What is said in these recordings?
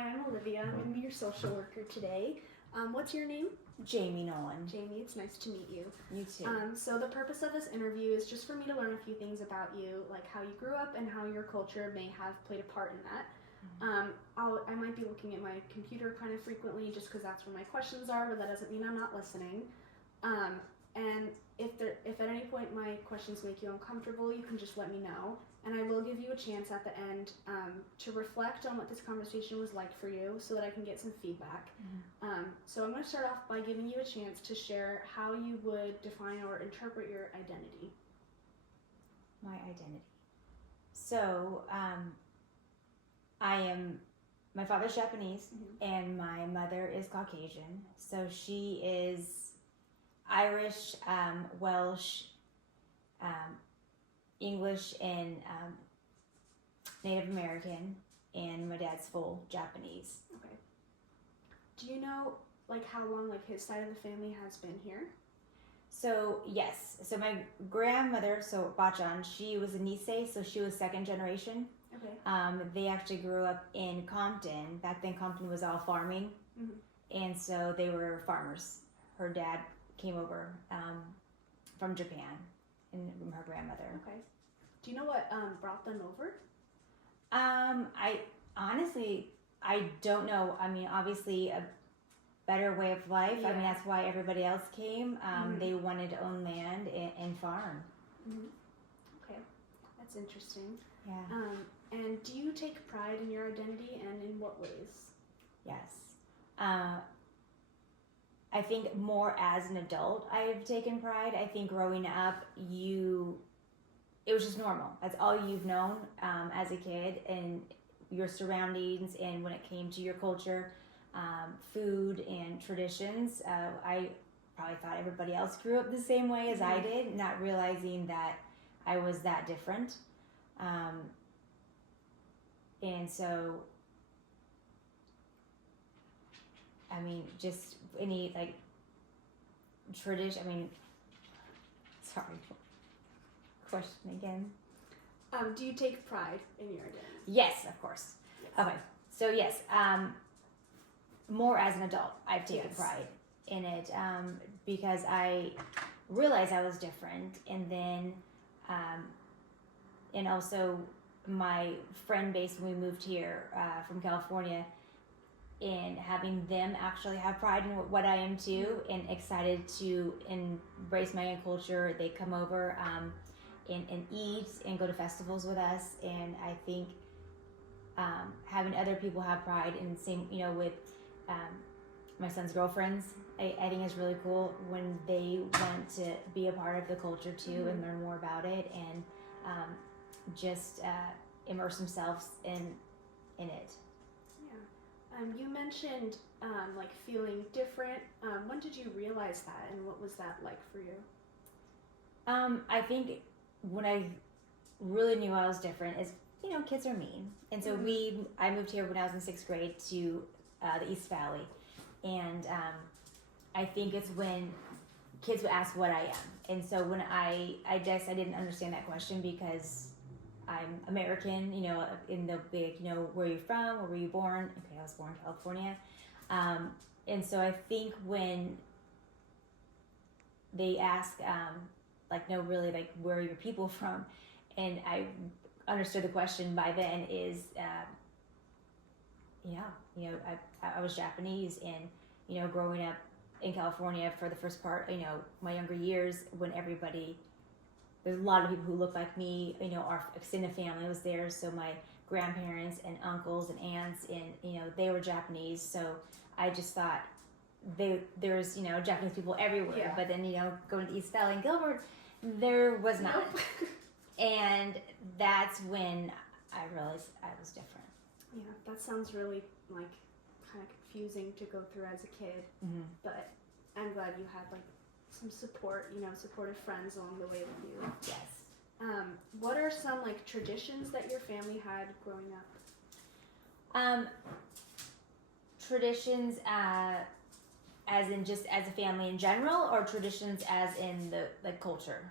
Hi, I'm Olivia. I'm going to be your social worker today. What's your name? Jamie Nolan. Jamie, it's nice to meet you. You too. So the purpose of this interview is just for me to learn a few things about you, like how you grew up and how your culture may have played a part in that. I might be looking at my computer kind of frequently just because that's where my questions are, but that doesn't mean I'm not listening. And if at any point my questions make you uncomfortable, you can just let me know. And I will give you a chance at the end to reflect on what this conversation was like for you so that I can get some feedback. So I'm going to start off by giving you a chance to share how you would define or interpret your identity. My identity. So, my father's Japanese and my mother is Caucasian. So she is Irish, Welsh, English, and Native American, and my dad's full Japanese. Okay. Do you know like how long like his side of the family has been here? So yes, so my grandmother, so Bachan, she was a Nisei, so she was second generation. Okay. They actually grew up in Compton. Back then, Compton was all farming, and so they were farmers. Her dad came over from Japan, and her grandmother. Okay. Do you know what brought them over? I honestly, I don't know. I mean, obviously, a better way of life. Yeah. I mean, that's why everybody else came. They wanted to own land and farm. Okay, that's interesting. Yeah. And do you take pride in your identity, and in what ways? Yes. I think more as an adult, I've taken pride. I think growing up, it was just normal. That's all you've known as a kid, and your surroundings, and when it came to your culture, food and traditions. I probably thought everybody else grew up the same way as I did, not realizing that I was that different. And so, I mean, just any like tradition. I mean, sorry, question again. Do you take pride in your identity? Yes, of course. Yes. Okay, so yes, more as an adult, I've taken pride in it because I realized I was different, and then, and also my friend base when we moved here from California, and having them actually have pride in what I am too, and excited to embrace my own culture. They come over and eat and go to festivals with us, and I think having other people have pride, and same, with my son's girlfriends, I think is really cool when they want to be a part of the culture too and learn more about it, and just immerse themselves in it. Yeah. You mentioned like feeling different. When did you realize that, and what was that like for you? I think when I really knew I was different is, kids are mean. And so I moved here when I was in 6th grade to the East Valley. And I think it's when kids would ask what I am. And so when I guess I didn't understand that question because I'm American, in the big, where are you from? Where were you born? Okay, I was born in California. And so I think when they ask, no, really, like, where are your people from? And I understood the question by then is, I was Japanese, and, growing up in California for the first part, my younger years, when there's a lot of people who look like me, our extended family was there, so my grandparents and uncles and aunts, and, they were Japanese, so I just thought there's, Japanese people everywhere, but then, going to East Valley and Gilbert, there was not. Nope. And that's when I realized I was different. Yeah, that sounds really like kind of confusing to go through as a kid, but I'm glad you had like some support, supportive friends along the way with you. Yes. What are some like traditions that your family had growing up? Traditions as in just as a family in general, or traditions as in the culture?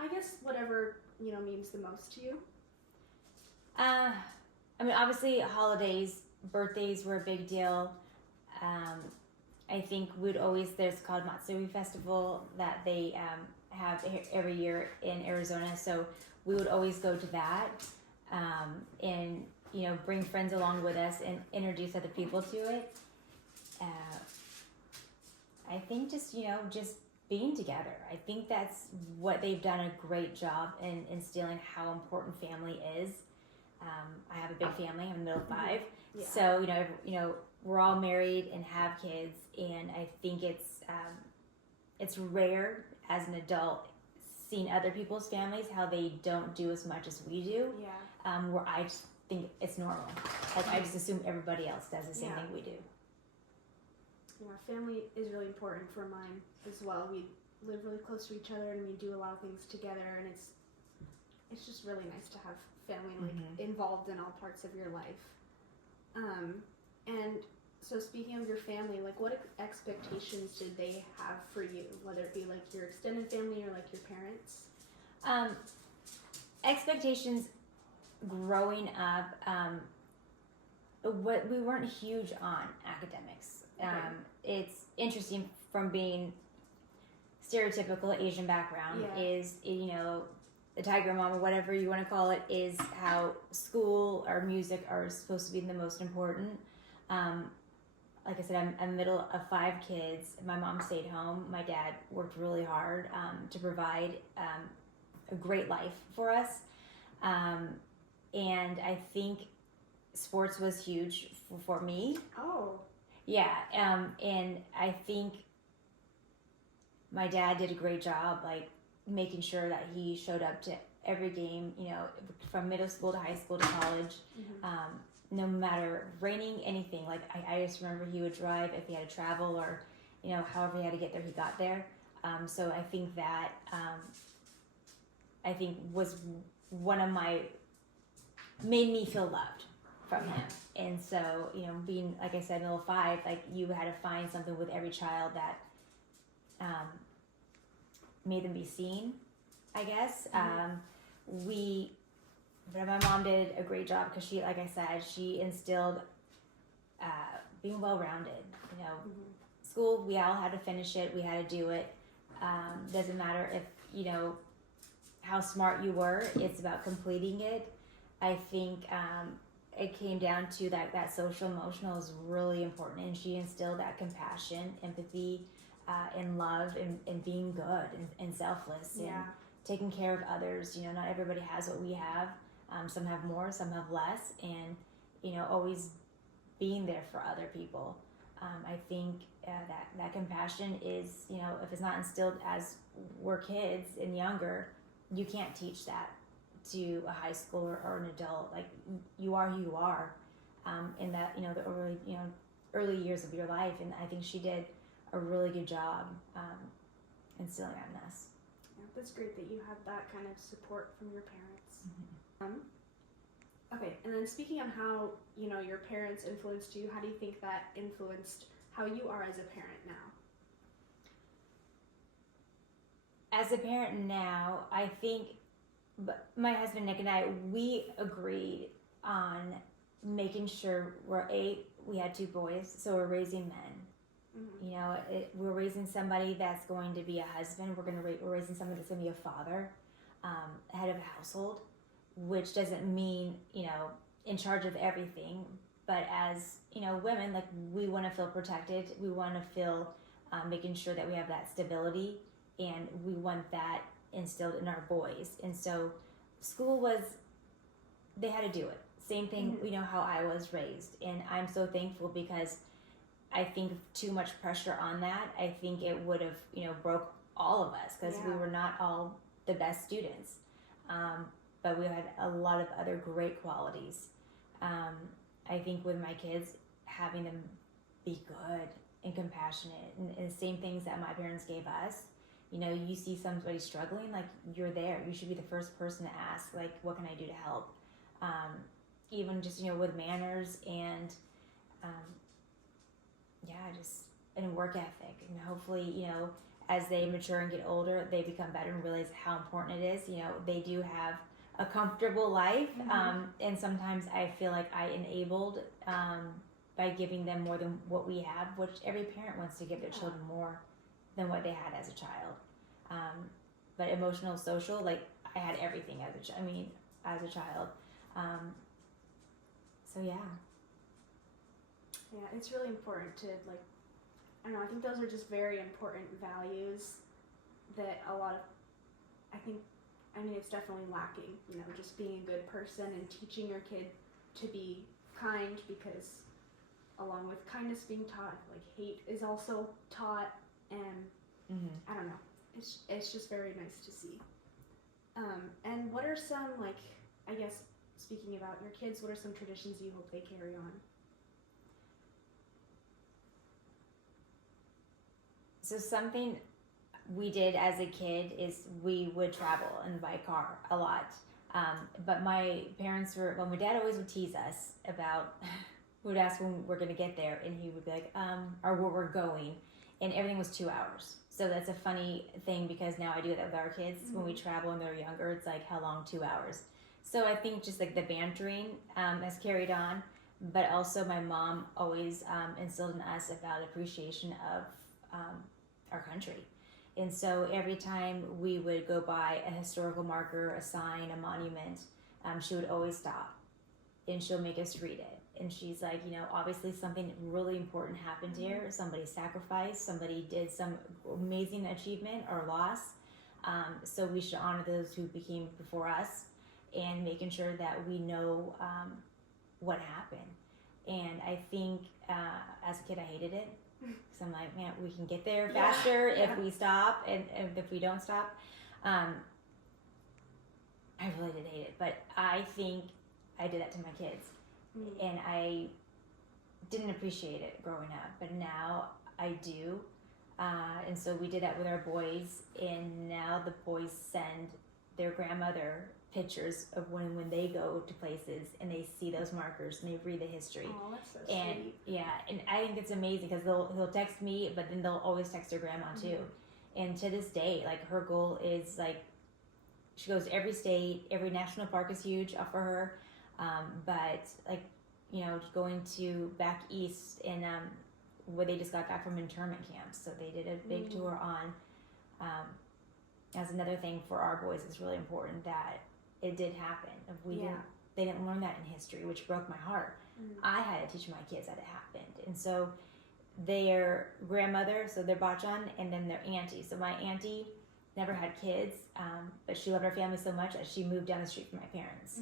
I guess whatever, means the most to you. I mean, obviously holidays birthdays were a big deal. I think there's called Matsuri Festival that they have every year in Arizona. So we would always go to that, and bring friends along with us and introduce other people to it. I think just being together. I think that's what they've done a great job in instilling how important family is. I have a big family. I'm middle of five, Yeah. so we're all married and have kids, and I think it's rare as an adult seeing other people's families how they don't do as much as we do. Yeah. Where I just think it's normal. Like I just assume everybody else does the same thing we do. Yeah, family is really important for mine as well. We live really close to each other, and we do a lot of things together, and it's just really nice to have family involved in all parts of your life. And so speaking of your family, like what expectations did they have for you, whether it be like your extended family or like your parents? Expectations growing up, we weren't huge on academics. It's interesting from being stereotypical Asian background is, the tiger mom or whatever you want to call it, is how school or music are supposed to be the most important. Like I said, I'm middle of 5 kids. My mom stayed home. My dad worked really hard to provide a great life for us. And I think sports was huge for me. Oh. Yeah, and I think my dad did a great job, like making sure that he showed up to every game, from middle school to high school to college, no matter raining, anything. Like I just remember he would drive if he had to travel or, however he had to get there, he got there. So I think that, was one of made me feel loved from him. And so, being, like I said, middle of 5, like you had to find something with every child that made them be seen, I guess. But my mom did a great job because she, like I said, she instilled being well-rounded. School, we all had to finish it. We had to do it. Doesn't matter if, how smart you were. It's about completing it. I think it came down to that social emotional is really important, and she instilled that compassion, empathy, and love, and being good and selfless, and taking care of others. Not everybody has what we have. Some have more, some have less, and always being there for other people. I think that compassion is, if it's not instilled as we're kids and younger, you can't teach that to a high schooler or an adult. Like you are who you are, in that the early years of your life, and I think she did a really good job instilling that in us. Yeah, that's great that you had that kind of support from your parents. Okay, and then speaking on how your parents influenced you, how do you think that influenced how you are as a parent now? As a parent now, I think my husband Nick and I, we agreed on making sure we had 2 boys, so we're raising men. We're raising somebody that's going to be a husband. We're raising somebody that's going to be a father, head of a household, which doesn't mean in charge of everything. But as women, like we want to feel protected. We want to feel making sure that we have that stability, and we want that instilled in our boys. And so school they had to do it. Same thing, how I was raised. And I'm so thankful because I think too much pressure on that, I think it would have, broke all of us because we were not all the best students. But we had a lot of other great qualities. I think with my kids, having them be good and compassionate and the same things that my parents gave us. You see somebody struggling, like you're there. You should be the first person to ask, like, what can I do to help? Even just, with manners and, and work ethic. And hopefully, as they mature and get older, they become better and realize how important it is. They do have a comfortable life. Mhm. And sometimes I feel like I enabled by giving them more than what we have, which every parent wants to give their Yeah. children more than what they had as a child. But emotional, social, like I had everything as as a child. So yeah. Yeah, it's really important to like. I don't know. I think those are just very important values that a lot of. I mean, it's definitely lacking. You know, just being a good person and teaching your kid to be kind, because along with kindness being taught, like hate is also taught, and I don't know. It's just very nice to see. And what are some, like, I guess speaking about your kids, what are some traditions you hope they carry on? So something we did as a kid is we would travel and by car a lot. But my parents my dad always would tease us about, we would ask when we're going to get there, and he would be like, or where we're going, and everything was 2 hours. So that's a funny thing, because now I do that with our kids. When we travel and they're younger, it's like, how long? 2 hours. So I think just like the bantering has carried on, but also my mom always instilled in us about appreciation of our country. And so every time we would go by a historical marker, a sign, a monument, she would always stop and she'll make us read it. And she's like, obviously something really important happened here. Somebody sacrificed, somebody did some amazing achievement or loss. So we should honor those who became before us, and making sure that we know what happened. And I think as a kid, I hated it. So I'm like, man, we can get there faster if we stop, and if we don't stop. I really did hate it, but I think I did that to my kids, and I didn't appreciate it growing up, but now I do. And so we did that with our boys, and now the boys send their grandmother pictures of when they go to places and they see those markers and they read the history. Oh, that's so and sweet. Yeah, and I think it's amazing, because he'll text me, but then they'll always text their grandma too. And to this day, like, her goal is, like, she goes to every state, every national park is huge for her, but like, going to back east, and where they just got back from internment camps, so they did a big tour on. As another thing for our boys, is really important that it did happen. They didn't learn that in history, which broke my heart. I had to teach my kids that it happened. And so their grandmother, so their bachan, and then their auntie. So my auntie never had kids, but she loved our family so much that she moved down the street from my parents.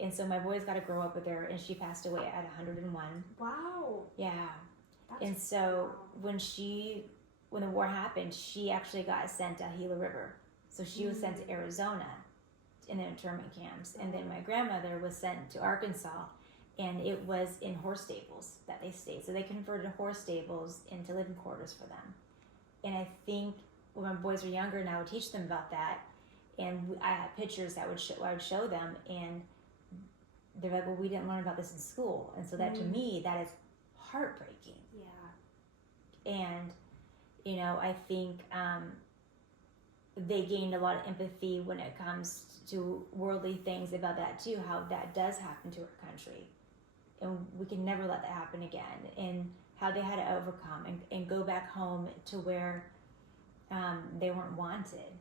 And so my boys got to grow up with her, and she passed away at 101. Wow. Yeah. And so when the war happened, she actually got sent to Gila River. So she was sent to Arizona in the internment camps. And then my grandmother was sent to Arkansas, and it was in horse stables that they stayed. So they converted horse stables into living quarters for them. And I think when my boys were younger, and I would teach them about that, and I had pictures that I would show them, and they're like, well, we didn't learn about this in school. And so that, to me, that is heartbreaking. Yeah. And I think they gained a lot of empathy when it comes to worldly things about that too, how that does happen to our country, and we can never let that happen again, and how they had to overcome and go back home to where they weren't wanted.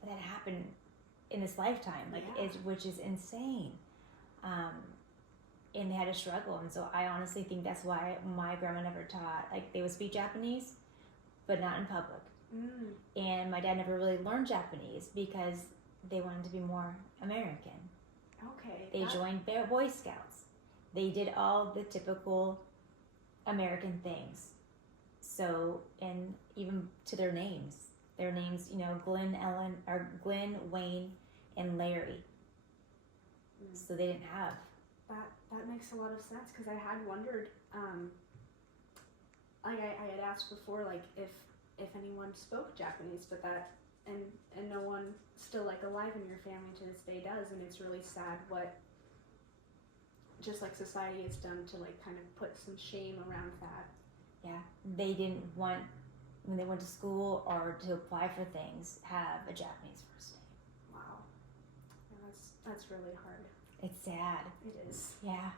But that happened in this lifetime, which is insane. And they had to struggle, and so I honestly think that's why my grandma never taught. Like, they would speak Japanese, but not in public. And my dad never really learned Japanese because they wanted to be more American. Okay. They joined Boy Scouts. They did all the typical American things. So, and even to their names, Glenn, Wayne, and Larry. So they didn't have. That makes a lot of sense, because I had wondered, like I had asked before, like if anyone spoke Japanese, but and no one still, like, alive in your family to this day does, and it's really sad what just, like, society has done to, like, kind of put some shame around that. Yeah, they didn't want, when they went to school or to apply for things, have a Japanese first name. Wow. Yeah, That's really hard. It's sad. It is. Yeah.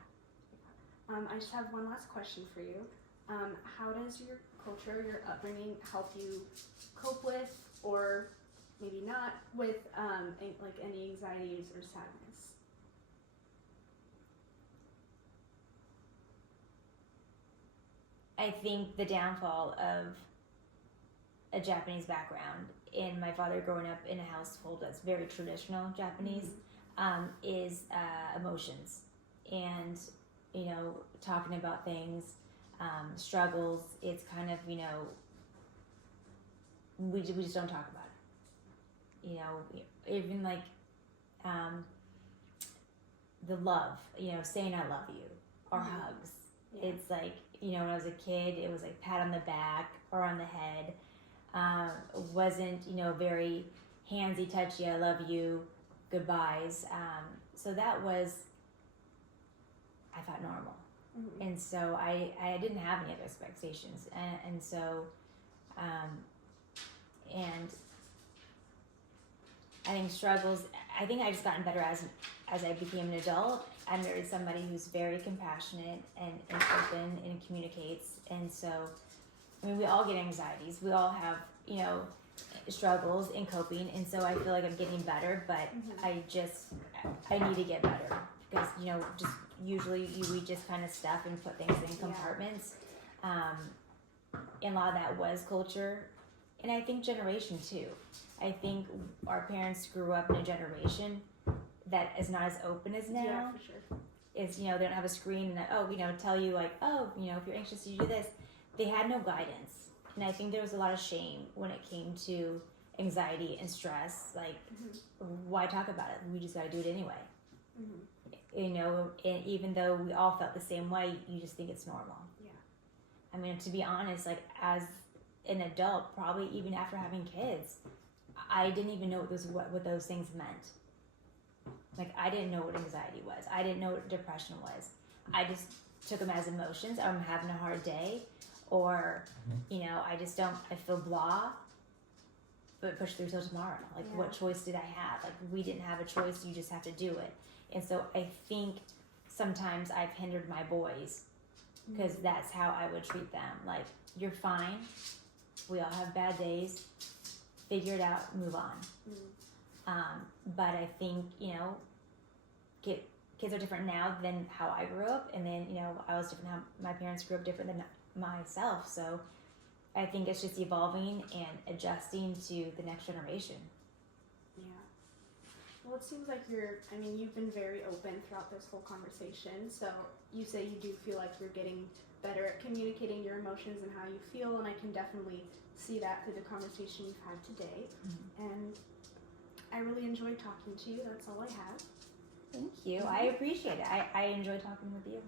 I just have one last question for you. How does your culture, your upbringing, help you cope with, or maybe not, with like any anxieties or sadness? I think the downfall of a Japanese background and my father growing up in a household that's very traditional Japanese is emotions and, you know, talking about things, struggles. It's kind of, you know, we just don't talk about it. You know, even like the love, you know, saying I love you or hugs. Yeah. It's like, you know, when I was a kid, it was like pat on the back or on the head. Wasn't, you know, very handsy, touchy, I love you, goodbyes. So that was, I thought, normal. Mm-hmm. And so I didn't have any other expectations. And so, and I think struggles, I think I just gotten better as I became an adult. I married somebody who's very compassionate and open and communicates. And so, I mean, we all get anxieties. We all have, you know, struggles in coping. And so I feel like I'm getting better, but I need to get better because, you know, just usually we just kind of stuff and put things in compartments. And a lot of that was culture. And I think generation too. I think our parents grew up in a generation that is not as open as now. Yeah, for sure. Is, you know, they don't have a screen and, you know, tell you like, oh, you know, if you're anxious, you do this. They had no guidance. And I think there was a lot of shame when it came to anxiety and stress. Like, why talk about it? We just got to do it anyway. Mm-hmm. You know, and even though we all felt the same way, you just think it's normal. Yeah. I mean, to be honest, like as an adult, probably even after having kids, I didn't even know what those things meant. Like, I didn't know what anxiety was. I didn't know what depression was. I just took them as emotions. I'm having a hard day, or, you know, I feel blah, but push through till tomorrow. Like, what choice did I have? Like, we didn't have a choice. You just have to do it. And so I think sometimes I've hindered my boys because that's how I would treat them. Like, you're fine. We all have bad days. Figure it out. Move on. But I think, you know, kids are different now than how I grew up, and then, you know, I was different how my parents grew up different than myself. So I think it's just evolving and adjusting to the next generation. Yeah. Well, it seems like you've been very open throughout this whole conversation. So you say you do feel like you're getting better at communicating your emotions and how you feel, and I can definitely see that through the conversation you've had today. And I really enjoyed talking to you. That's all I have. Thank you. I appreciate it. I enjoy talking with you.